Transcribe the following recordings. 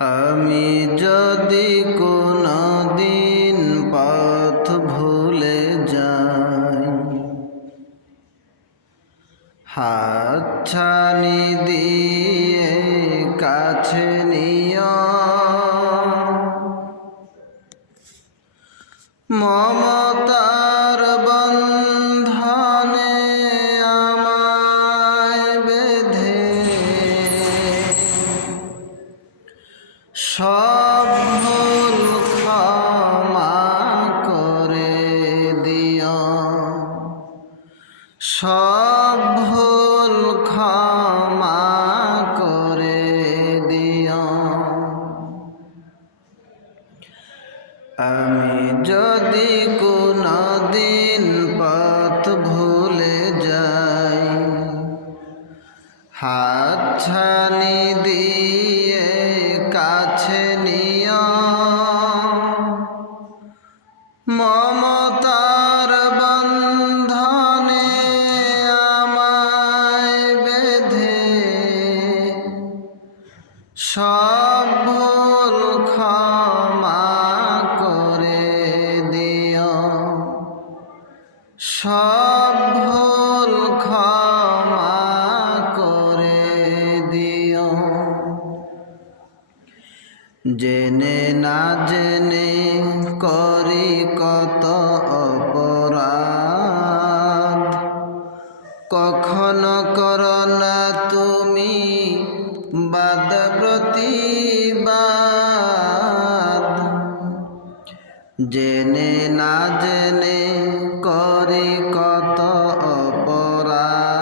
আমি যদি কোনো দিন পথ ভুলে যাই, হাতছানি দিয়ে কাছে নিও, মমতার বন্ধনে আমায় বেঁধে সব ভুল ক্ষমা করে দিও, সব ভুল ক্ষমা করে দিও। আমি যদি কোনো দিন পথ ভুলে যাই, হাতছানি দিয়ে কাছে নিও, মমতার বন্ধনে আমায় বেঁধে সব ভুল ক্ষমা করে দিও, সব ভুল ক্ষমা করে দিও। জেনে না জেনে করি কত অপরাধ, কখনো করো না তুমি বাদ প্রতিবাদ। জেনে না জেনে করি কত অপরাধ,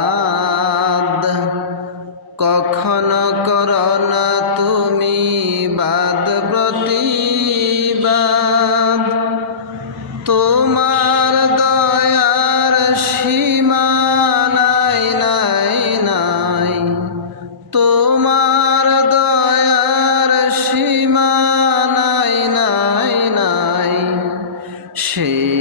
কখনো করো না তুমি বাদ প্রতিবাদ। তোমার দয়ার সীমা নাই নাই নাই, তোমার দয়ার সীমা নাই নাই নাই। সেই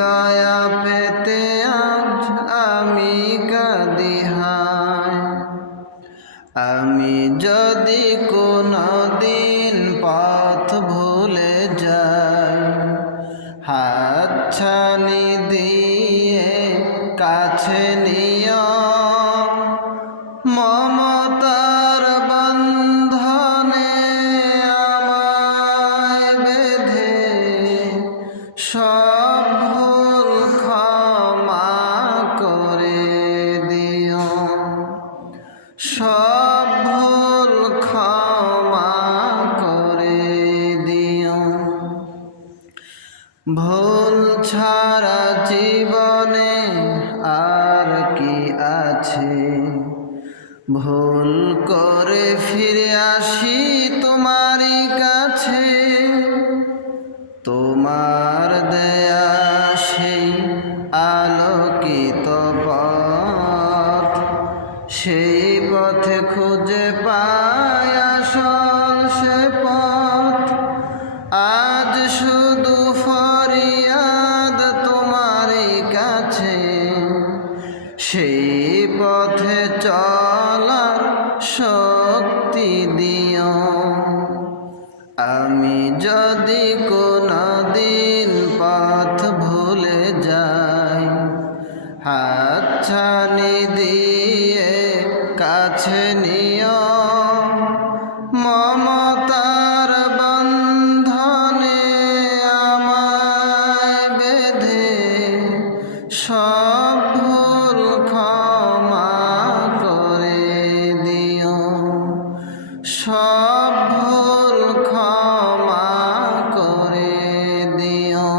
দয়া পেতে আজ আমি কাঁদি হায়। আমি যদি কোনো দিন পথ ভুলে যাই, হাতছানি দিয়ে কাছে নিও, মমতার বন্ধনে আমায় বেঁধে সব ভুল ক্ষমা করে দিও, সব ভুল ক্ষমা করে দিও। ভুল ছাড়া জীবনে আর কি আছে, ভুল করে ফিরে আসি তোমারই কাছে। তোমার দেয়া সেই আলোকিত পথ, সেই পথে খুঁজে পাই আসল সে পথ। আজ শুধু ফরিয়াদ তোমারই কাছে, সেই পথে চলার শক্তি দিও। আমি যদি কোনো দিন পথ ভুলে যাই, হাতছানি দিয়ে কাছে নিও, মমতার বন্ধনে আমায় বেঁধে সব ভুল ক্ষমা করে দিও, সব ভুল ক্ষমা করে দিও।